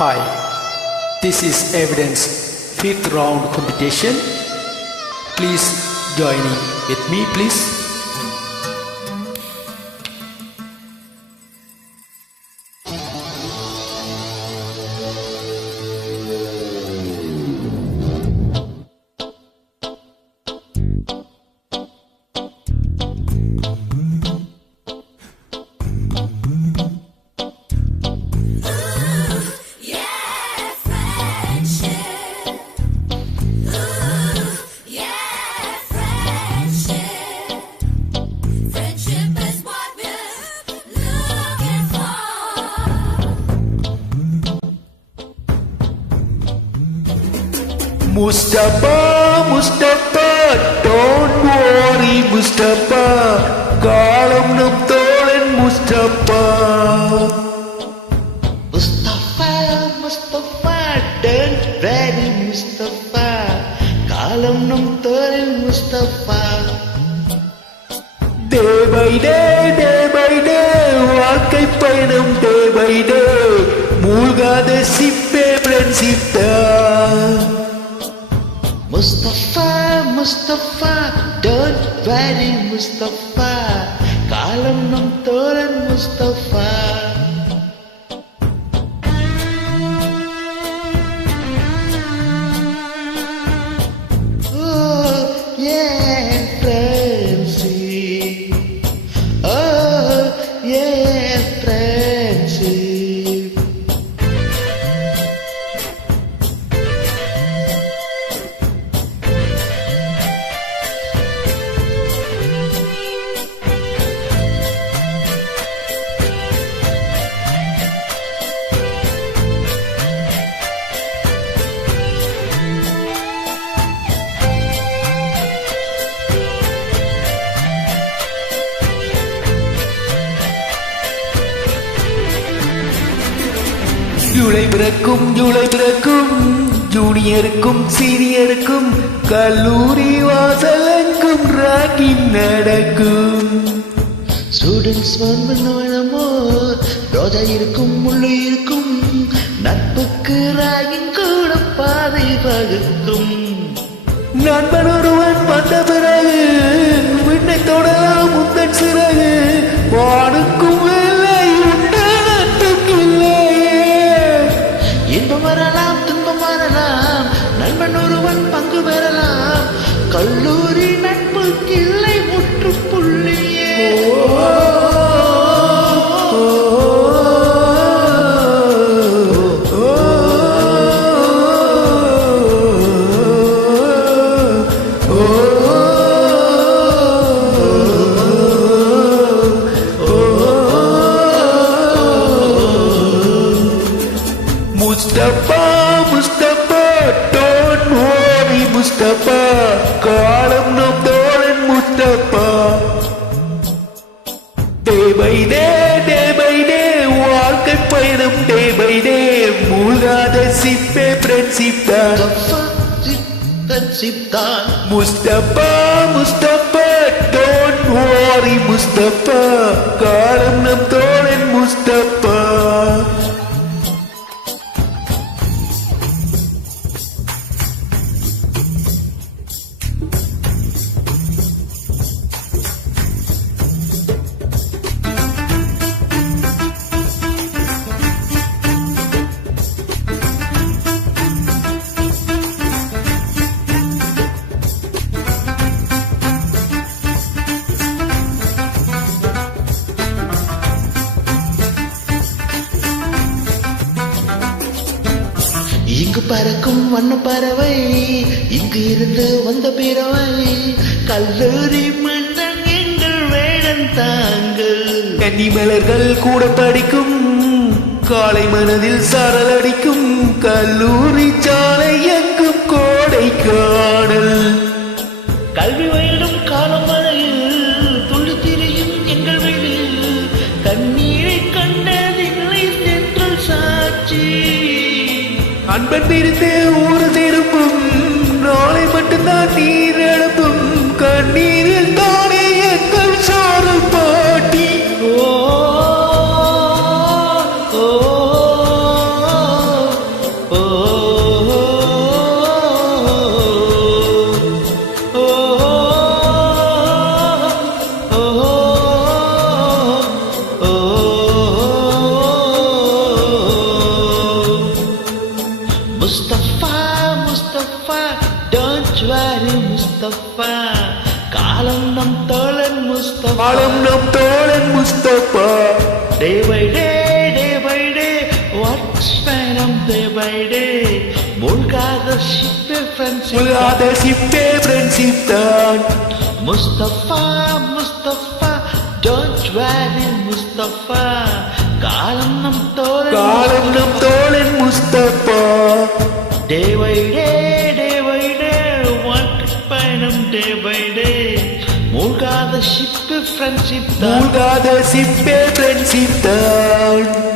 Hi, this is Evidence 5th round competition. Please join in with me, please. Mustafa, don't worry Mustafa, காலம் நம் தோழன் Mustafa. Mustafa, don't worry Mustafa, காலம் நம் தோழன் Mustafa. Day by day, வாழ்க்கை பயணம் day by day, மூழ்காத சிப்பே friendship தான். Mustafa, don't worry Mustafa, காலம் நம் தோழன் Mustafa. Oh yeah friendship, oh yeah friendship. July பிறக்கும் ஜூனியருக்கும் சீனியருக்கும் கல்லூரி வாசலங்கும் ராகிங் நடக்கும். ஸ்டூடெண்ட்ஸ் வேணுமோ ரோஜா இருக்கும் முள்ளு இருக்கும், நட்புக்கு ராகிங் கூட பாதை வகுக்கும். நண்பன் ஒருவன் வந்த பிறகு விண்ணை தொடலாம் முந்தன் சிறகு, வானுக்கும் வேலை உண்டு நட்புக்கு இன்பம் வரலாம் துன்பம் வரலாம், நண்பன் ஒருவன் பங்கு பெறலாம், கல்லூரி நட்புக்கு இல்லை முற்றுப்புள்ளியே. Mustafa, don't worry Mustafa, காலம் நம் தோழன் Mustafa. Day by day, வாழ்க்கை பயணம் day by day, மூழ்காத சிப்பே ஃப்ரெண்ட்ஷிப் தான். Mustafa, don't worry Mustafa, காலம் நம் தோழன் Mustafa. இங்கு பறக்கும் வண்ண பறவை, இங்கு இருந்து வந்த பிறவை, கல்லூரி மன்னன் எங்கள் வேடன் தாங்கள். கன்னி மலர்கள் கூட படிக்கும், காலை மனதில் சாரல் அடிக்கும், கல்லூரி சாலை எங்கும் கோடை காணல். கல்வி வயலும் காலம் வரையில் துள்ளி திரியும் எங்கள் வீட்டில், கண்ணீரை கண்டதில்லை சென்றல் சாட்சி. அன்பன் பிரிந்து ஊர் திரும்பும், நாளை மட்டும்தான் நீர் எழுப்பும், கண்ணீரில் தானே எங்கள் சாறு பாட்டி. ஓ முஸ்தபா காலம் நம் தோழன் முஸ்தபா டே பை டே வாட்ஸ் பயணம் டே பை டே மூழ்காத ஷிப்பே ஃப்ரெண்ட்ஸ் உலகாத சிப்பே ஃப்ரெண்ட்ஷிப் தான் முஸ்தபா டோன்ட் வரி முஸ்தபா காலம் நம் தோழன் முஸ்தபா டே பை டே வாழ்க்கை பயணம் டே பை டே மூழ்காத ஷிப்பு ஃப்ரெண்ட்ஷிப் தான் மூழ்காத சிப்பே ஃப்ரெண்ட்ஷிப் தான்